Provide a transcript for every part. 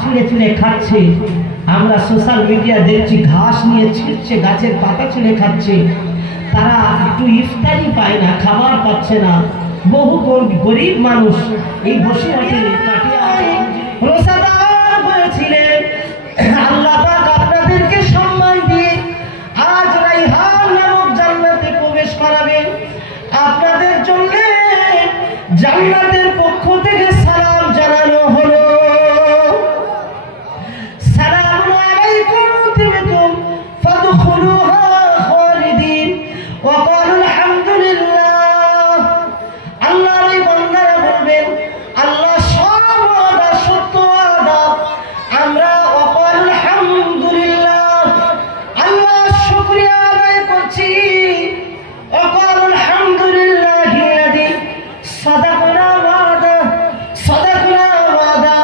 ছিঁড়ে ছিঁড়ে খাচ্ছে, আমরা সোশ্যাল মিডিয়া দেখছি ঘাস নিয়ে ছিঁড়ছে, গাছের পাতা ছিঁড়ে খাচ্ছে। তারা একটু ইফতারি পায় না, খাবার পাচ্ছে না। বহু গরিব মানুষ এই বসিরহাটে রোজাদার হয়েছিলেন। আল্লাহ পাক আপনাদেরকে সম্মান দিয়ে আজ রাইহান নামক জান্নাতে প্রবেশ করাবেন। আপনাদের জন্য জান্নাতের পক্ষ থেকে সালাম জানানো হলো। সালামু আলাইকুম তিবতুম ফাদখুলুহা খালিদিন ওয়া ক্বালু আলহামদুলিল্লাহ। আল্লাহর এই বান্দারা বলবেন আল্লাহ সব ওয়াদা সত্য ওয়াদা, আমরা ওয়া ক্বালু আলহামদুলিল্লাহ, আল্লাহ শুকরিয়া আদায় করছি। ওয়া ক্বালু আলহামদুলিল্লাহিল্লাযী সাদাকানা ওয়াদা সাদাকানা ওয়াদা,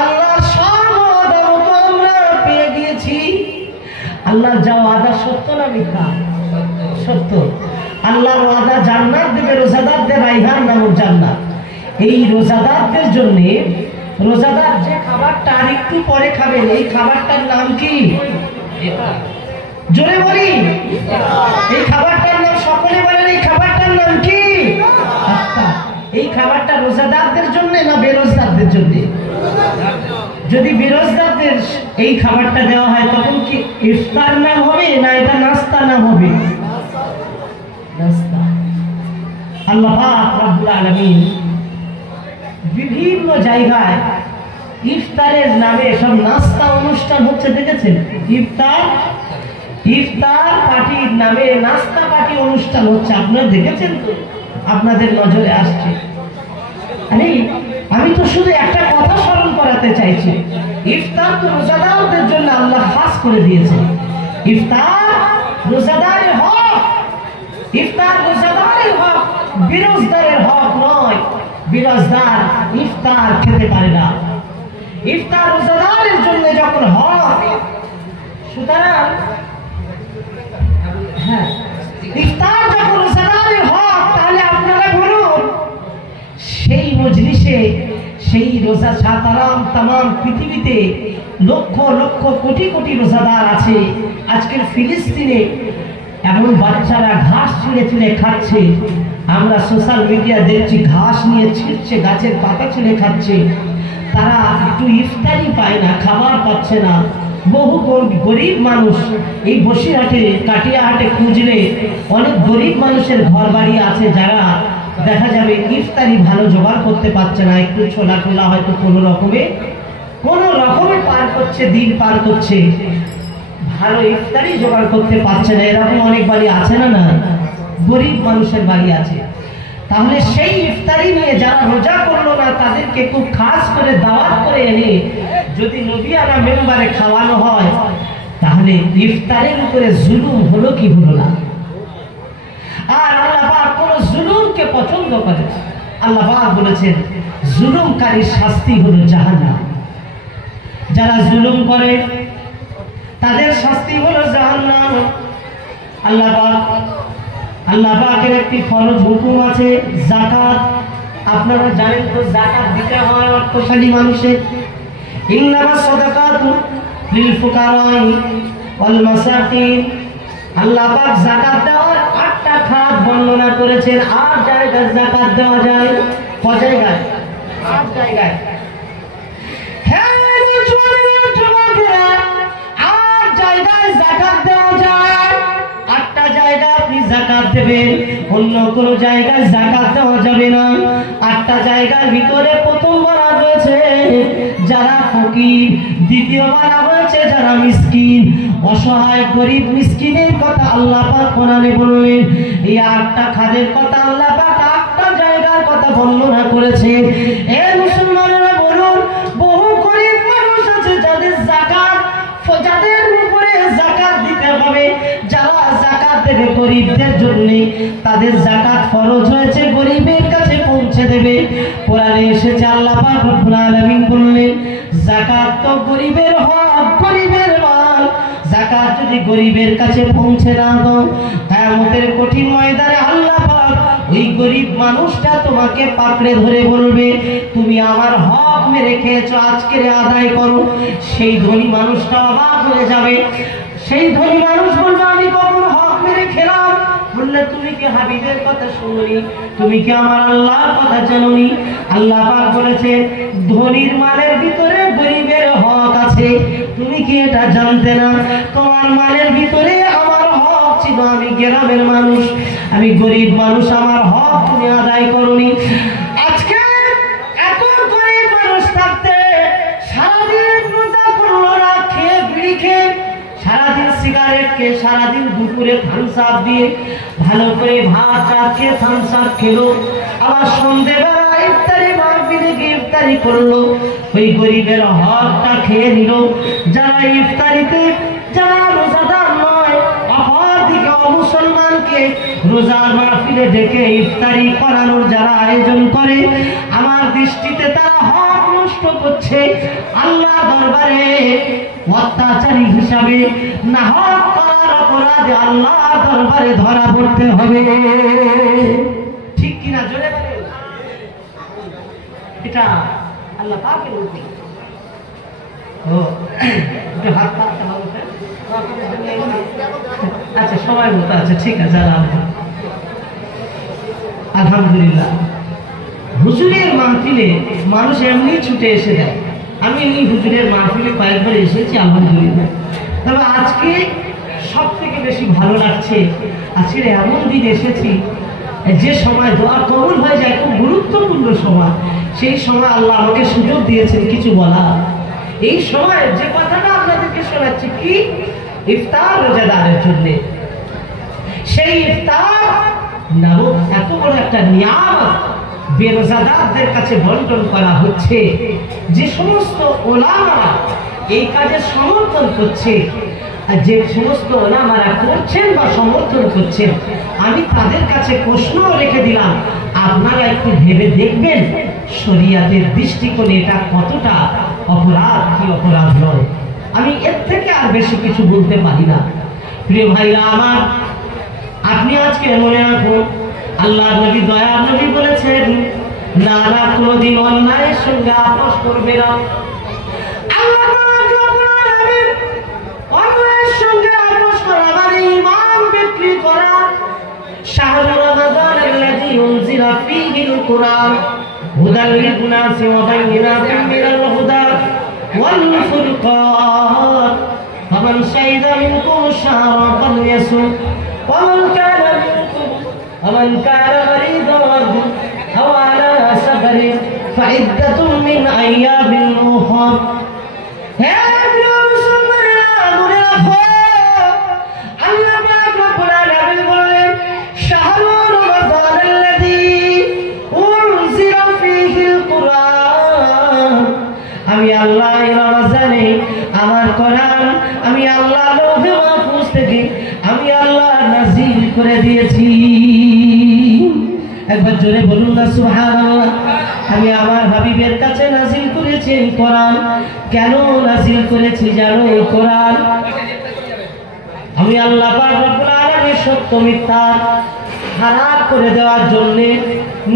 আল্লাহ সব ওয়াদা মতো আমরা পেয়ে গিয়েছি। আল্লাহর যা ওয়াদা সত্য না মিথ্যা? সত্য। আল্লাহর ওয়াদা জান্নাত দেবে রোজাদারদের, রাইহান নামক জান্নাত। এই রোজাদারদের জন্য রোজাদার যে খাবারটা আর একটু পরে খাবেন, এই খাবারটার নাম কি? জোরে বলি, এই খাবারটার নাম সকলে বলেন, এই খাবারটার নাম কি? আচ্ছা, এই খাবারটা রোজাদারদের জন্য না বেরোজগারদের জন্য? যদি বেরোজগারদের এই খাবারটা দেওয়া হয় তখন কি ইফতার নাম হবে না এটা নাস্তা নাম হবে? নাস্তা। আল্লাহ পাক রব্বুল আলামিন বিভিন্ন জায়গায় ইফতারের নামে সব নাস্তা অনুষ্ঠান হচ্ছে, দেখেছেন? ইফতার পার্টির নামে নাস্তা পার্টি অনুষ্ঠান হচ্ছে, আপনারা দেখেছেন তো? আপনাদের নজরে আসছে। আরে আমি তো শুধু একটা কথা স্মরণ করাতে চাইছি, ইফতার তো রোজাদারদের জন্য আল্লাহ খাস করে দিয়েছে। ইফতার রোজাদারের হক, ইফতার রোজাদারের হক, বিরোজদারের হক নয়। বিরোজদার ইফতার খেতে পারে না, ইফতার রোজাদারের জন্য যখন হক। সুতরাং হ্যাঁ, ইফতার যখন রোজাদারের হক, তাহলে আপনারা বলুন সেই মজলিসে সেই রোজা সাতারাম তাম পৃথিবীতে লক্ষ লক্ষ কোটি কোটি রোজাদার আছে। আজকের ফিলিস্তিনে এমন বাচ্চারা ঘাস ছিঁড়ে ছিঁড়ে খাচ্ছে, আমরা সোশ্যাল মিডিয়া দেখছি ঘাস নিয়ে ছিঁড়ছে, গাছের পাতা ছিঁড়ে খাচ্ছে। তারা একটু ইফতারি পায় না, খাবার পাচ্ছে না। বহু গরিব মানুষ এই বসিরহাটে কাটিয়াহাটে খুঁজলে অনেক গরিব মানুষের ঘর বাড়ি আছে, যারা দেখা যাবে ইফতারি ভালো জোগাড় করতে পারছে না। একটু ছোলা টোলা হয়তো কোনো রকমে পার করছে, দিন পার করছে, ভালো ইফতারি জোগাড় করতে পারছে না। এরকম অনেক বাড়ি আছে না? না, গরিব মানুষের বাড়ি আছে। তাহলে সেই ইফতারি নিয়ে যারা রোজা করলো না, তাদেরকে খুব খাস করে দাওয়াত করে এনে যদি নবিয়ানা মেম্বারে খাওয়ানো হয়, তাহলে ইফতারের উপরে জুলুম হলো কি হলো না? আর আল্লাহ পাক কোন জুলুমকে পছন্দ করে। আল্লাহ পাক বলেছেন জুলুমকারীর শাস্তি হলো জাহান্নাম। যারা জুলুম করে তাদের শাস্তি হলো জাহান্নাম। আল্লাহ পাকের একটি ফরজ হুকুম আছে যাকাত। আপনারা জানেন তো যাকাত দিতে হয় অর্থশালী মানুষের। ইন্নামাস সাদাকাতু লিল ফুকারাই ওয়াল মাসাকিন। আল্লাহ পাক যাকাত দেওয়ার 8টা খাত বর্ণনা করেছেন। 8 জায়গায় যাকাত দেওয়া যায়। কয় জায়গায়? 8 জায়গায়। হ্যাঁ যুবকেরা, 8 জায়গায় যাকাত দেওয়া যায়। 8টা জায়গায় আপনি যাকাত দেবেন, অন্য কোন জায়গায় যাকাত দেওয়া যাবে না। 8টা জায়গার ভিতরে প্রথম বলা হয়েছে যারা ফকির, দ্বিতীয় বলা হয়েছে যারা মিসকিন, অসহায় গরিব মিসকিনের কথা আল্লাহ পাক কোরআনে বললেন। এই 8টা খাদের কথা আল্লাহ পাক 8টা জায়গার কথা বর্ণনা করেছে। এ মুসলমানেরা বলুন, বহু গরিব মানুষ আছে যাদের উপরে যাকাত দিতে হবে। যারা যাকাত দেবে গরিবদের জন্য, তাদের যাকাত ফরজ হয়েছে, গরিবের কাছে পৌঁছে দেবে। কোরআনে এসেছে আল্লাহ পাক রব্বুল আলামিন বললেন যাকাত তো গরিবের হক, গরিবের মাল। যাকাত যদি গরিবের কাছে পৌঁছে না দাও, কিয়ামতের কঠিন ময়দানে আল্লাহ পাক ওই গরিব মানুষটা তোমাকে পাকড়ে ধরে বলবে তুমি আমার হক মেরে খেয়েছো আজকে আদায় করো। সেই ধনী মানুষটা অবাক হয়ে যাবে। সেই ধনী মানুষ বলবে আমি কখন হক মেরে খেলাম? বললে তুমি কি হাবিবের কথা শুনোনি? তুমি কি আমার আল্লাহর কথা জানোনি? আল্লাহ পাক বলেছে ধনীর মালের ভিতরে গরিবের হক আছে। তুমি কি এটা জানতে না? তোমার মালের ভিতরে আমার হক ছিল। আমি গ্রামের মানুষ, আমি গরিব মানুষ, আমার হক তুমি আদায় করোনি। আজকে এত গরিব মানুষ থাকতে সারাদিন রোজা করলো না, খেয়ে বিড়ি খেয়ে, সারাদিন সিগারেট খেয়ে, সারাদিন দুপুরে থামস আপ দিয়ে ভালো করে ভাত খেয়ে থামস আপ খেলো, আবার সন্ধ্যেবেলা ইফতারি মাহফিলে গিয়ে ইফতারি করলো, ওই গরিবের হকটা খেয়ে নিল। যারা ইফতারিতে, যারা রোজাদার নয়, অপরদিকে অমুসলমানকে রোজার মাহফিলে ডেকে ইফতারি করানোর যারা আয়োজন করে, আমার দৃষ্টিতে তারা হক নষ্ট করছে। আল্লাহ দরবারে অত্যাচারী হিসাবে, না হক করার অপরাধে আল্লাহ দরবারে ধরা পড়তে হবে। ঠিক কিনা? জোরে বলেন। এটা আল্লাহ পাকের উপর। হাত পাততে হবে। আচ্ছা, সবাই বলতে আছে, ঠিক আছে। আলহামদুলিল্লাহ, হুজুরের মাহফিলে মানুষ এমনি ছুটে এসে দেয়। আমি এই হুজুরের মাহফিলে কয়েকবার এসেছি, আলহামদুলিল্লাহ। তবে আজকে সব থেকে বেশি ভালো লাগছে, আজকে এমন দিন এসেছি যে সময় দোয়া কবুল হয়ে যায়, খুব গুরুত্বপূর্ণ সময়। সেই সময় আল্লাহ আমাকে সুযোগ দিয়েছেন কিছু বলা। এই সময় যে কথাটা আপনাদেরকে শোনাচ্ছি, কি ইফতার রোজাদারের জন্য। সেই ইফতার নামক এত বড় একটা নিয়ামত বেরোজাদারদের কাছে বন্টন করা হচ্ছে। যে সমস্ত ওলামারা এই কাজে সমর্থন করছে, আর যে সমস্ত ওলামারা করছেন বা সমর্থন করছেন, আমি তাদের কাছে প্রশ্ন রেখে দিলাম, আপনারা একটু ভেবে দেখবেন শরিয়াতের দৃষ্টিকোণে এটা কতটা অপরাধ কি অপরাধ নয়। আমি এর থেকে আর বেশি কিছু বলতে পারি না। প্রিয় ভাইরা আমার, আপনি আজকে মনে রাখুন, আল্লাহ নবী, দয়ার নবী বলেছেন, নারা কোনদিন অন্যায়ের সঙ্গে আপোষ করবে না। আল্লাহ অন্যায়ের সঙ্গে আপোষ করা মানে ঈমান বিক্রি করা। শাহরু রমাদানাল্লাযী উনজিলা ফীহিল কুরআন হুদাল লিন-নাসি ওয়া বায়িনাতিন মিনাল হুদা ওয়াল ফুরকান ফামান শাহিদা মিনকুম আশ-শাহরা ফালইয়াসুম ومن كان مريضا أو على سفر فعدة من أيام أخر. আমি আল্লাহ রমজানে আমার কোরআন আমি আল্লাহ লৌহে মাহফুজ থেকে আমি আল্লাহ নাযিল করে দিয়েছি। একবার জোরে বলুন না সুবহানাল্লাহ। আমি আমার হাবিবের কাছে নাযিল করেছি কোরআন। কেন নাযিল করেছি জানো? এই কোরআন আমি আল্লাহ পাক রব্বুল আলামিন সত্য মিথ্যা খারাপ করে দেওয়ার জন্য,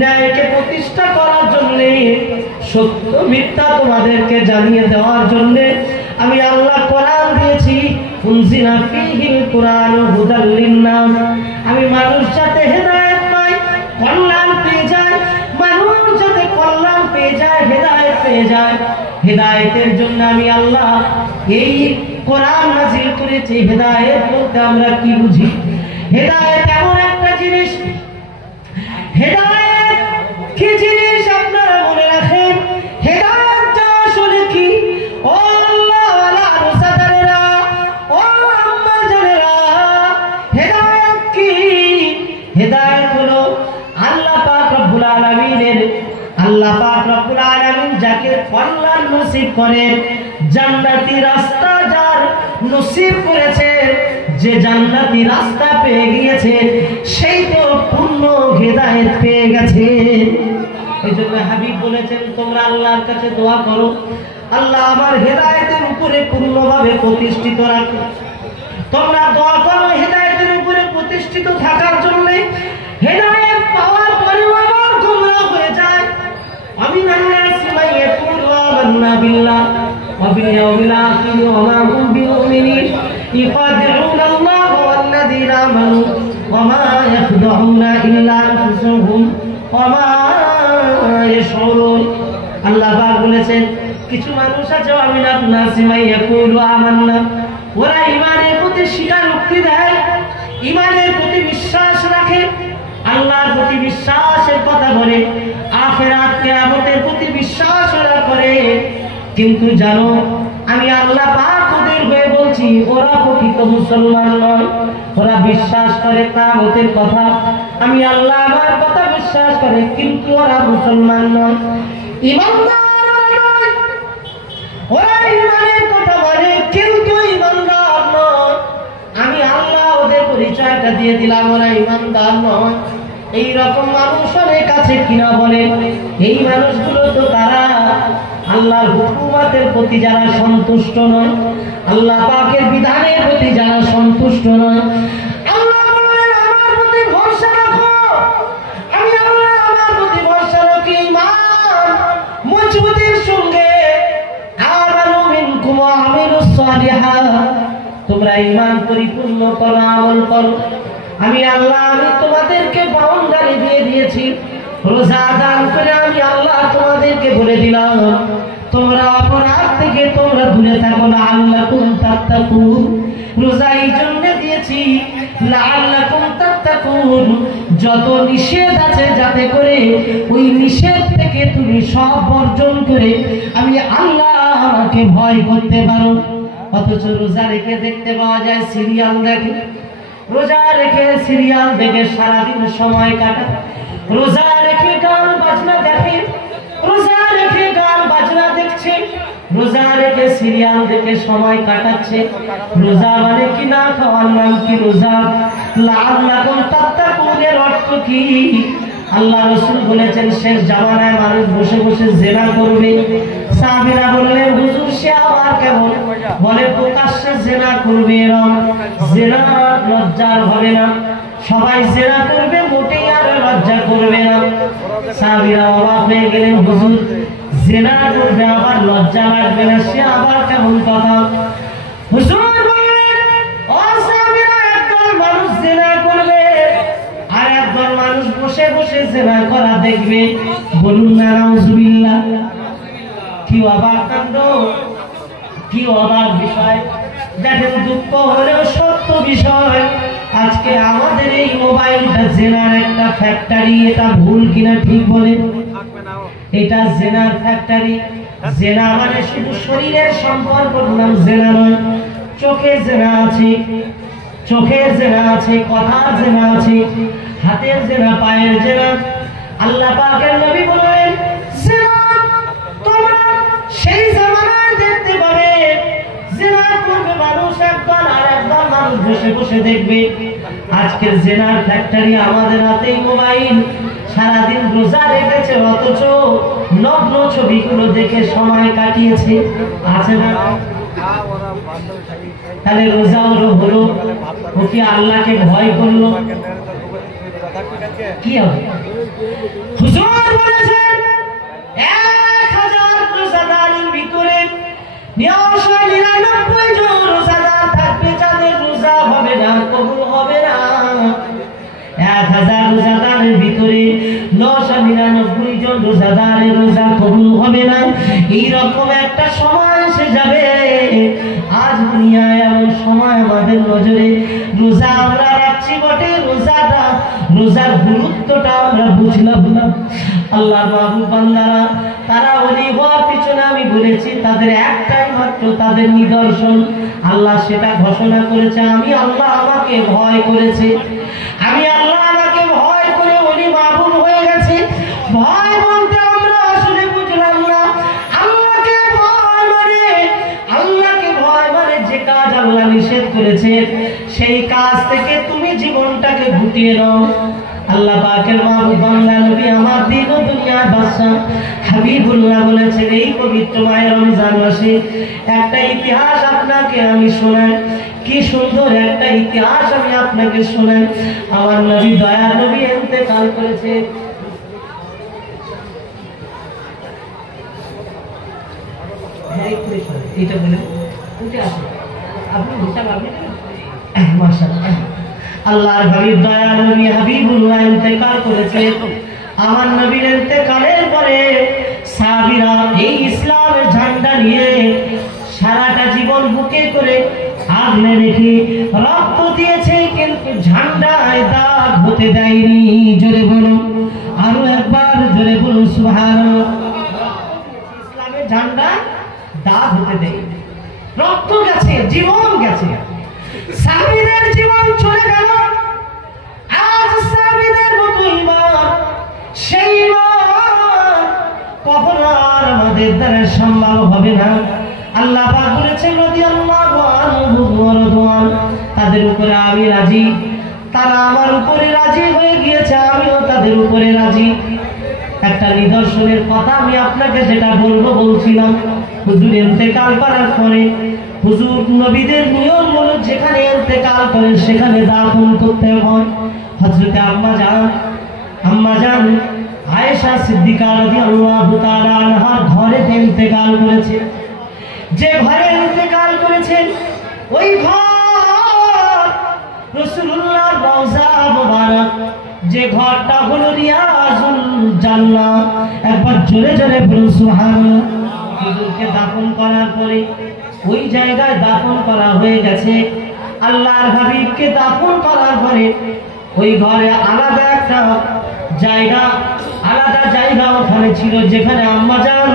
ন্যায়কে প্রতিষ্ঠা করার জন্য, সত্য মিথ্যা তোমাদেরকে জানিয়ে দেওয়ার জন্য আমি আল্লাহ কোরআন দিয়েছি। উনজিলা ফীহিল কুরআন হুদাল লিন-নাস। আমি মানুষ যাতে হেদায়েত পায়, কল্যাণ পেয়ে যায়, মানুষ যাতে কল্যাণ পেয়ে যায়, হেদায়েত পেয়ে যায়, হেদায়েতের জন্য আমি আল্লাহ এই কোরআন নাযিল করেছি। হেদায়েত বলতে আমরা কি বুঝি? হেদায়েত এমন একটা জিনিস, হেদায়েত কি জিনিস আপনারা মনে রাখেন। হেদায়েতটা আসলে কি? ও আল্লাহওয়ালা রোজাদারেরা, ও আম্মা জানেরা, হেদায়েত কি? হেদায়েত হলো আল্লাহ পাক রব্বুল আলামিনের, আল্লাহ পাক রব্বুল আলামিন যাকে কল্যাণ নসিব করেন, জান্নাতি রাস্তা যার নসিব করেছে, যে জান্নাতি রাস্তা পেয়ে গিয়েছে, সেই তো পূর্ণ হেদায়েত পেয়ে গেছে। এই জন্য হাবিব বলেছেন, তোমরা আল্লাহর কাছে দোয়া করো, আল্লাহ আমার হেদায়েতের উপরে পূর্ণভাবে প্রতিষ্ঠিত রাখো। তোমরা দোয়া করো হেদায়েতের উপরে প্রতিষ্ঠিত থাকার জন্য। হেদায়েত পাওয়ার পরে আমার গোমরা হয়ে যায়। আমি নান্নাস মাইয়াতুর ওয়া يؤمنون بالله وباليوم الآخر وما هم بمؤمنين يخادعون الله والذين آمنوا وما يخدعون إلا أنفسهم وما يشعرون আল্লাহ পাক বলেছেন কিছু মানুষ আছে আমিনাত নাসিমাই ইয়াকুলু আমান্না ওরা ঈমানের প্রতি স্বীকারোক্তি দেয় ঈমানের প্রতি বিশ্বাস রাখে আল্লাহর প্রতি বিশ্বাসের কথা বলে আখিরাত কিয়ামতের প্রতি বিশ্বাস ওরা করে কিন্তু জানো আমি আল্লাহ পাক ওদের হয়ে বলছি ওরা প্রকৃত মুসলমান নয় ওরা বিশ্বাস করে কিয়ামতের কথা আমি আল্লাহ আমার কথা বিশ্বাস করে কিন্তু ওরা মুসলমান নয় ঈমানদার নয় ওরা ঈমানের কথা বলে কিন্তু ঈমানদার নয় আমি আল্লাহ ওদের পরিচয়টা দিয়ে দিলাম ওরা ঈমানদার নয় এই রকম মানুষ অনেক আছে কিনা বলে এই মানুষগুলো তো তারা আল্লাহর হুকুমতের প্রতি যারা সন্তুষ্ট নয় আল্লাহ পাকের বিধানের প্রতি যারা সন্তুষ্ট নয় আল্লাহ বলেন আমার প্রতি ভরসা রাখো আমি আল্লাহ আমার প্রতি ভরসা রাখি ঈমান মজবুতের সঙ্গে আমানু মিনকুম ওয়া আমিলুস সালিহাত তোমরা ঈমান পরিপূর্ণ করো আমল করো আমি আল্লাহ আমি তোমাদেরকে বাউন্ডারি দিয়ে দিয়েছি রোজা দান করে আমি আল্লাহ তোমাদেরকে বলে দিলাম তোমরা অপরাধ থেকে তোমরা দূরে থাকো লাআল্লাকুম তাত্তাকুন রোজা এই জন্য দিয়েছি লাআল্লাকুম তাত্তাকুন যত নিষেধ আছে যাতে করে ওই নিষেধ থেকে তুমি সব বর্জন করে আমি আল্লাহ আমাকে ভয় করতে পারো অথচ রোজা রেখে দেখতে পাওয়া যায় সিরিয়াল দেখে রোজা রেখে সিরিয়াল দেখে সারাদিন সময় কাটায় রোজা রেখে গান বাজনা দেখে রোজা রেখে গান বাজনা দেখছে রোজা রেখে সিরিয়াল দেখে সময় কাটাচ্ছে রোজা মানে কি না খাওয়ার নাম কি রোজা লাআল্লাকুম তাত্তাকুনের অর্থ কি আল্লাহ রাসূল বলেছেন শেষ জামানায় মানুষ বসে বসে জিনা করবে সাহাবীরা বললেন হুজুর সে আবার কেমন বলে প্রকাশ্যে জিনা করবে এরকম জিনা লজ্জার হবে না সবাই জিনা করবে মোটেই আর লজ্জা করবে না সাহাবীরা অবাক হয়ে গেলেন হুজুর জিনা করবে আবার লজ্জা লাগবে না সে আবার কেমন কথা হুজুর বললেন ও সাহাবীরা একদল মানুষ জিনা করবে আর একদল মানুষ বসে বসে জিনা করা দেখবে বলুন না নাউজুবিল্লাহ কি অবাক কাণ্ড কি অবাক বিষয় দেখেন দুঃখ হলেও সত্য বিষয় আজকে আমাদের এই মোবাইলটা জেনার একটা ফ্যাক্টরি এটা ভুল কিনা ঠিক বলেন এটা জেনার ফ্যাক্টরি জেনা মানে শুধু শরীরের সম্পর্ক নাম জেনা নয় চোখের জেনা আছে চোখের জেনা আছে কথার জেনা আছে হাতের জেনা পায়ের জেনা আল্লাহ পাকের নবী বলেন জেনা তোমরা সেই জামানায় দেখতে পাবে জিনা করবে মানুষ একদল আর একদল মানুষ বসে বসে দেখবে আজকের জিনার ফ্যাক্টরি আমাদের হাতে মোবাইল সারাদিন রোজা রেখেছে অথচ নগ্ন ছবিগুলো দেখে সময় কাটিয়েছে আছে না তাহলে রোজা হলো ও কি আল্লাহকে ভয় করলো কি হবে হুজুর বলেছেন 1000 রোজাদারের ভিতরে 999 জন রোজাদার থাকবে যাদের রোজা হবে না কবুল হবে না 1000 রোজাদারের ভিতরে 999 জন রোজাদারের রোজা কবুল হবে না এইরকম একটা সময় এসে যাবে আজ দুনিয়ায় এমন সময় আমাদের নজরে রোজা আমরা রাখছি বটে রোজার গুরুত্বটা আমরা বুঝলাম না আল্লাহ মাহবুব বান্দারা তারা ওলি হওয়ার পিছনে আমি বলেছি তাদের একটাই মাত্র তাদের নিদর্শন আল্লাহ সেটা ঘোষণা করেছে আমি আল্লাহ আমাকে ভয় করেছে আমি আল্লাহ আমাকে ভয় করে ওলি মাহবুব হয়ে গেছে ভয় বলতে আমরা আসলে বুঝলাম না আল্লাহকে ভয় মানে যে কাজ আল্লাহ নিষেধ করেছে সেই কাজ থেকে তুমি জীবনটাকে গুটিয়ে নাও আল্লাহ পাকের মাহবুব বান্দা নবী আমার দিন ও দুনিয়ার বাদশা হাবিবুল্লাহ বলেছেন এই পবিত্র মাহে রমজান মাসে একটা ইতিহাস আপনাকে আমি শোনাই কি সুন্দর একটা ইতিহাস আমি আপনাকে শোনাই আমার নবী দয়ার নবী ইন্তেকাল করেছে এইটা বলে উঠে আসে আপনি হিসাব আপনি মাশাআল্লাহ। আল্লাহর হাবিব দয়াল নবী হাবিবুল্লাহ ইন্তেকাল করেছিলেন। আমার নবীর ইন্তেকালের পরে সাহাবীরা এই ইসলামের ঝান্ডা নিয়ে সারাটা জীবন বুকে করে আগলে রেখে রক্ত দিয়েছে, কিন্তু ঝান্ডায় দাগ হতে দেয়নি। জোরে বলুন, আরো একবার জোরে বলুন সুবহানাল্লাহ। ইসলামের ঝান্ডা দাগ হতে দেয়নি, রক্ত গেছে, জীবন গেছে, সাহাবীদের জীবন চলে গেল। আজ সাহাবীদের মতো ঈমান, সেই ঈমান কখনো আর আমাদের দ্বারা সম্ভব হবে না। আল্লাহ পাক বলেছেন রাদিয়াল্লাহু আনহু ওয়া রাদওয়ান, তাদের উপরে আমি রাজি, তারা আমার উপরে রাজি হয়ে গিয়েছে, আমিও তাদের উপরে রাজি। একটা নিদর্শনের কথা আমি আপনাকে যেটা বলছিলাম, হুজুর ইন্তেকাল করার পরে হুজুর নবীদের নিয়ম হলো যেখানে ইন্তেকাল করে সেখানে দাফন করতে হয়। হযরত আম্মা জান আয়েশা সিদ্দিকা রাদিয়াল্লাহু তাআলা আনহার ঘরে ইন্তেকাল করেছে। যে ঘরে ইন্তেকাল করেছেন ওই ঘর রাসূলুল্লাহর রওজা মুবারক, যে ঘরটা হলো রিয়াজুল জান্নাহ। একবার জোরে জোরে বলুন সুবহানাল্লাহ। হুজুরকে দাফন করার পরে ওই জায়গায় দাফন করা হয়ে গেছে। আল্লাহর হাবিবকে দাফন করার পরে ওই ঘরে আলাদা একটা জায়গা, আলাদা জায়গা ওখানে ছিল, যেখানে আম্মা জান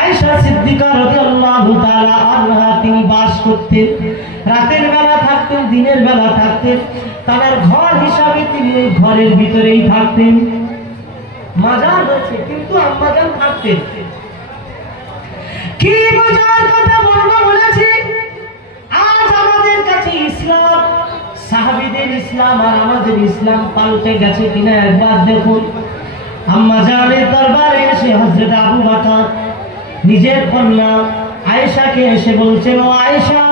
আয়েশা সিদ্দিকা রাদিয়াল্লাহু তাআলা আনহা তিনি বাস করতেন। রাতের বেলা থাকতেন, দিনের বেলা থাকতেন, তার ঘর হিসাবে তিনি ওই ঘরের ভিতরেই থাকতেন। মাজার হয়েছে কিন্তু আম্মা জান থাকতেন। কি বোঝার কথা বলেছি, আজ আমাদের কাছে ইসলাম, সাহাবীদের ইসলাম আর আমাদের ইসলাম পাল্টে গেছে কিনা একবার দেখুন। আম্মা জানের দরবারে এসে হযরত আবু বকর নিজের কন্যা আয়েশাকে এসে বলছেন, ও আয়েশা,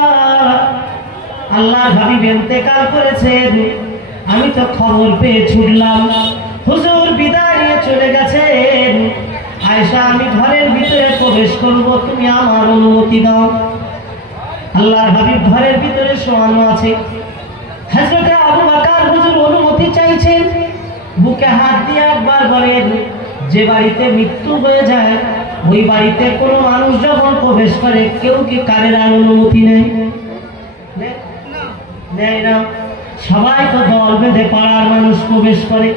আল্লাহর হাবিব ইন্তেকাল করেছেন, আমি তো খবর পেয়ে ছুটলাম, হুজুর বিদায় নিয়ে চলে গেছেন। আয়েশা, আমি ঘরের ভিতরে প্রবেশ করব, তুমি আমার অনুমতি দাও। আল্লাহর হাবিব ঘরের ভিতরে শোয়ানো আছে। হযরত আবু বকর হুজুর অনুমতি চাইছেন, বুকে হাত দিয়ে একবার বলেন, যে বাড়িতে মৃত্যু হয়ে যায় ওই বাড়িতে কোনো মানুষ যখন প্রবেশ করে কেউ কি কারের অনুমতি নেয় না? সবাই তো দল বেঁধে পাড়ার মানুষ প্রবেশ করে।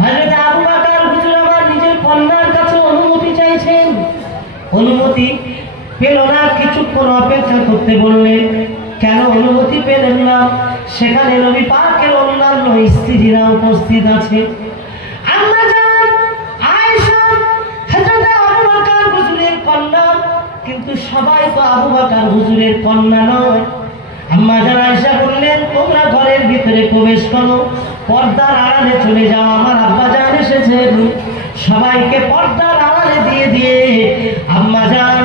হযরত আবু বকর হুজুর আমার নিজের কন্যার কাছে অনুমতি চাইছেন, অনুমতি পেল না, কিছুক্ষণ অপেক্ষা করতে বললেন। কেন অনুমতি পেলেন না? সেখানে নবী পাকের অন্যান্য স্ত্রীরা উপস্থিত আছে। আম্মা জান আয়েশা হযরত আবু বকর হুজুরের কন্যা, কিন্তু সবাই তো আবু বকর হুজুরের কন্যা নয়। আম্মা জান আয়েশা বললেন, তোমরা ঘরের ভিতরে প্রবেশ করো, পর্দার আড়ালে চলে যাও, আমার আব্বা জান এসেছেন। সবাইকে পর্দার আড়ালে দিয়ে দিয়ে আম্মা জান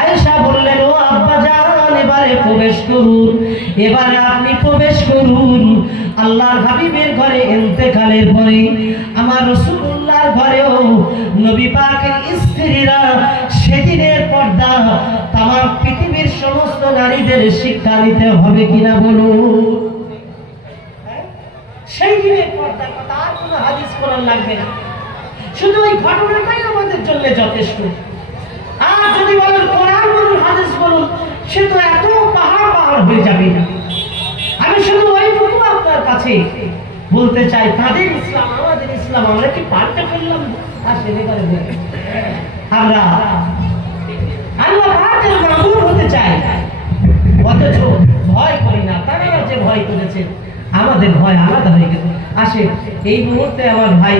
আয়েশা বললেন, ও আব্বা জান, এবারে প্রবেশ করুন, এবারে আপনি প্রবেশ করুন। আল্লাহর হাবিবের ঘরে ইন্তেকালের পরে আমার রাসূলুল্লাহর ঘরেও নবী পাকের স্ত্রীরা সেদিনের পর্দা তামাম পৃথিবীর সমস্ত নারীদের শিক্ষা দিতে হবে কিনা বলুন। সেই দিনের পর্দার কথা আর কোনো হাদিস কোরআন লাগবে না, শুধু ওই ঘটনাটাই আমাদের জন্য যথেষ্ট। আর যদি বলেন কোরআন বলুন হাদিস বলুন, সে তো এত পাহাড় পাহাড় হয়ে যাবে না। আমি শুধু ওইটুকু আপনার কাছে বলতে চাই, তাদের ইসলাম আমাদের ইসলাম আমরা কি পাল্টে ফেললাম? আর সে আমরা আল্লাহ পাকের মামুর হতে চাই, অথচ ভয় করি না। তারা যে ভয় করেছেন, আমাদের ভয় আলাদা হয়ে গেছে। আসে এই মুহূর্তে আমার ভাই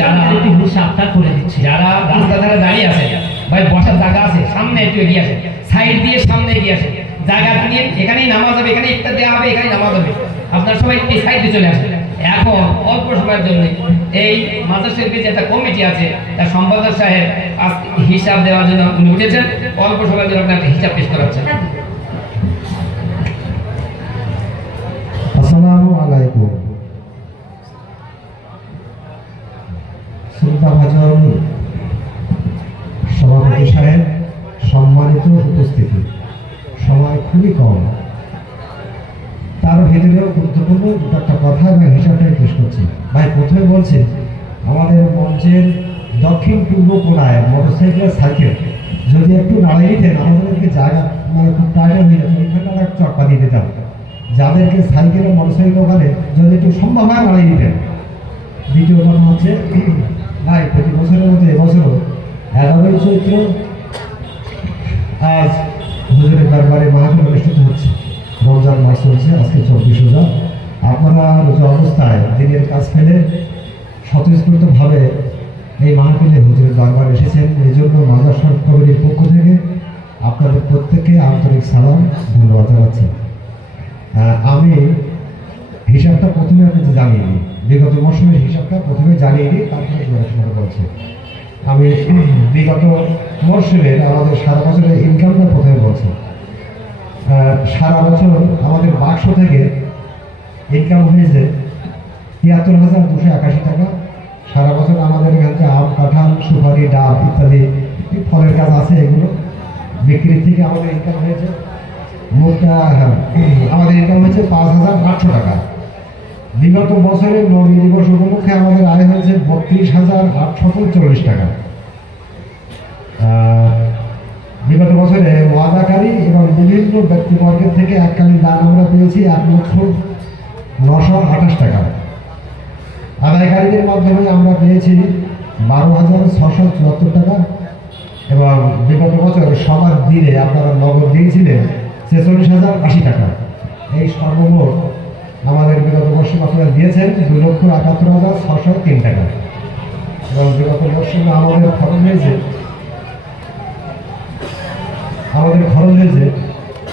যারা একটু হিসাবটা করে দিচ্ছে, যারা রাস্তা ধারে দাঁড়িয়ে আছে, ভাই বসার জায়গা আছে, সামনে একটু এগিয়ে আসে, সাইড দিয়ে সামনে এগিয়ে আসে, জায়গা নিয়ে এখানেই নামাজ হবে, এখানে ইফতার দেওয়া হবে, এখানেই নামাজ হবে। আপনার সবাই এই সাইডে চলে আসে। এখন অল্প সময়ের জন্য এই মাদ্রাসার যে একটা কমিটি আছে, তার সম্পাদক সাহেব হিসাব দেওয়ার জন্য উনি উঠেছেন, অল্প সময়ের জন্য আপনাকে হিসাব পেশ করাচ্ছেন। আসসালামু আলাইকুম। শ্রোতাভাজন সভাপতি সাহেব, সম্মানিত খুবই কম। তার ভিতরেও গুরুত্বপূর্ণ দুটো একটা কথা এবং হিসাবটাই পেশ করছি। ভাই প্রথমে বলছে আমাদের মঞ্চের দক্ষিণ পূর্ব কোণায় মোটরসাইকেল সাইকেল যদি একটু নাড়িয়ে দিতেন আমাদেরকে জায়গা মানে খুব টাইট হয়ে যেত, ওইখানে আমরা চটপা দিয়ে দিতাম। যাদেরকে সাইকেলে মোটরসাইকেল ওখানে যদি একটু সম্ভব হয় নাড়িয়ে দিতেন। দ্বিতীয় কথা হচ্ছে ভাই প্রতি বছরের মতো এবছরও 11ই চৈত্র আজ হুজুরের দরবারে মাহফিল অনুষ্ঠিত হচ্ছে। রমজান মাস চলছে, আজকে 24 রোজা। আপনারা রোজা অবস্থায় দিনের কাজ ফেলে স্বতঃস্ফূর্তভাবে এই মাহফিলে হুজুরের দরবারে এসেছেন। এই জন্য মাজার শরীফ কমিটির পক্ষ থেকে আপনাদের প্রত্যেককে আন্তরিক সালাম ধন্যবাদ জানাচ্ছি। আমি হিসাবটা প্রথমে আপনাকে জানিয়ে দিই, বিগত মৌসুমের হিসাবটা প্রথমে জানিয়ে দিই, তারপরে গবেষণা করছি। আমি বিগত মৌসুমের আমাদের সারা বছরের ইনকামটা প্রথমে বলছি। সারা বছর আমাদের বাক্স থেকে ইনকাম হয়েছে 73,281 টাকা। সারা বছর আমাদের এখান থেকে আম, কাঁঠাল, সুপারি, ডাব ইত্যাদি ফলের গাছ আছে, এগুলো বিক্রি থেকে আমাদের ইনকাম হয়েছে আমাদের ইনকাম হয়েছে 5,800 টাকা। বিগত বছরের নবী দিবস উপলক্ষে আমাদের আয় হয়েছে 32,840 টাকা। বিগত বছরে ওয়াদাকারী এবং বিভিন্ন ব্যক্তিবর্গের থেকে এককালীন দান আমরা পেয়েছি 1,09,28 টাকা। আদায়কারীদের মাধ্যমে আমরা পেয়েছি 12,674 টাকা এবং বিগত বছর সবার দিনে আপনারা নগদ দিয়েছিলেন 46,080 টাকা। এই সর্বমোট আমাদের বিগত মৌসুমে আপনারা দিয়েছেন 2,71,603 টাকা এবং বিগত মৌসুমে আমাদের খরচ হয়েছে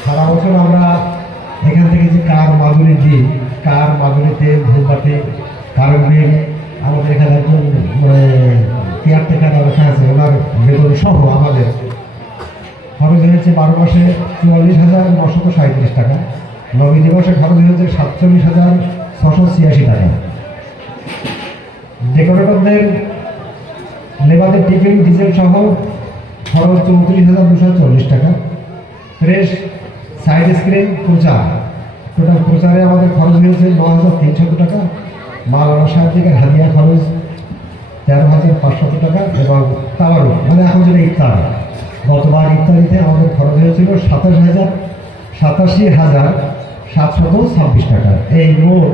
সারা বছর আমরা এখান থেকে যে কার মাদুরি দিই, কার মাদুরিতে ধূপবাতি, কারেন্ট বিল, আমাদের এখানে একজন কেয়ারটেকার লেখা আছে, ওনার বেতন সহ আমাদের খরচ হয়েছে 12 মাসে 44,937 টাকা। নবী দিবসে খরচ হয়েছে 47,686 টাকা। ডেকোরেটরদের লেবারের টিফিন ডিজেল সহ খরচ 34,240 টাকা। প্রেস, সাইড স্ক্রিন, প্রচার, টোটাল প্রচারে আমাদের খরচ হয়েছে 9,300 টাকা। মাওলানা সাহেব থেকে হাদিয়া খরচ 13,500 টাকা এবং তাবারু মানে এখন যেটা ইফতার, গতবার ইফতারিতে আমাদের খরচ হয়েছিল 87,726 টাকা। এই মোট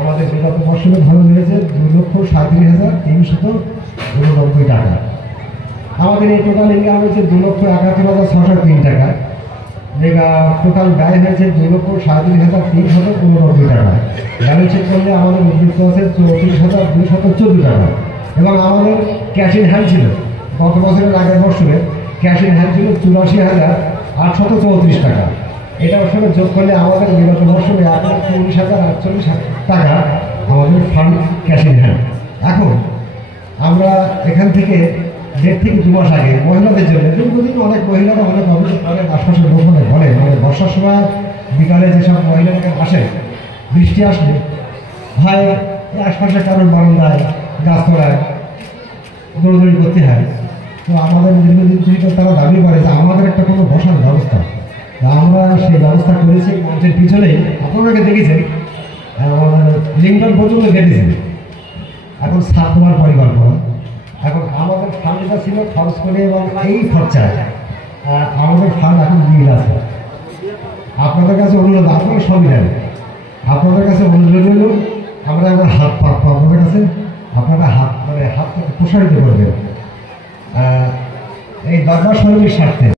আমাদের বিগত মৌসুমে খরচ হয়েছে 2,37,389 টাকা। আমাদের এই টোটাল ইনকাম হয়েছে 2,71,603 টাকা। যেটা টোটাল ব্যয় হয়েছে 2,37,389 টাকা। ব্যালেন্স শিট করলে আমাদের উদ্বৃত্ত আছে 34,214 টাকা এবং আমাদের ক্যাশ ইন হ্যান্ড ছিল গত বছরের আগের মৌসুমে ক্যাশ ইন হ্যান্ড ছিল 84,834 টাকা। এটার সঙ্গে যোগ করলে আমাদের বিগত মৌসুমে 1,19,048 টাকা আমাদের ফান্ড ক্যাশ ইন হ্যান্ড। এখন আমরা এখান থেকে 1.5 থেকে 2 মাস আগে মহিলাদের জন্য দীর্ঘদিন অনেক মহিলারা অনেক অভিযোগ করেন, আশপাশের লোকজনে বলে মানে বর্ষার সময় বিকালে যেসব মহিলারা আসে বৃষ্টি আসলে ভাই আশপাশে কারোর বারান্দায় গাছতলায় দৌড়দৌড়ি করতে হয়। তো আমাদের দীর্ঘদিন থেকে তারা দাবি করে যে আমাদের একটা কোনো বসার ব্যবস্থা, আমরা সেই ব্যবস্থা করেছি। মঞ্চের পিছনেই আপনাকে দেখেছেন আমাদের লিঙ্কন পর্যন্ত কেটেছেন। এখন সাত তোমার পরিকল্পনা, এখন আমাদের ফান্ডটা ছিল খরচ করে এবং এই খরচায় আমাদের ফান্ড এখন মিল আছে। আপনাদের কাছে অনুরোধ, আপনারা সবই জানেন, আপনাদের কাছে অনুরোধ হল আমরা এবার হাত পাকবো আপনাদের কাছে, আপনারা হাত প্রসারিত করবেন এই দরবার শরীরের স্বার্থে।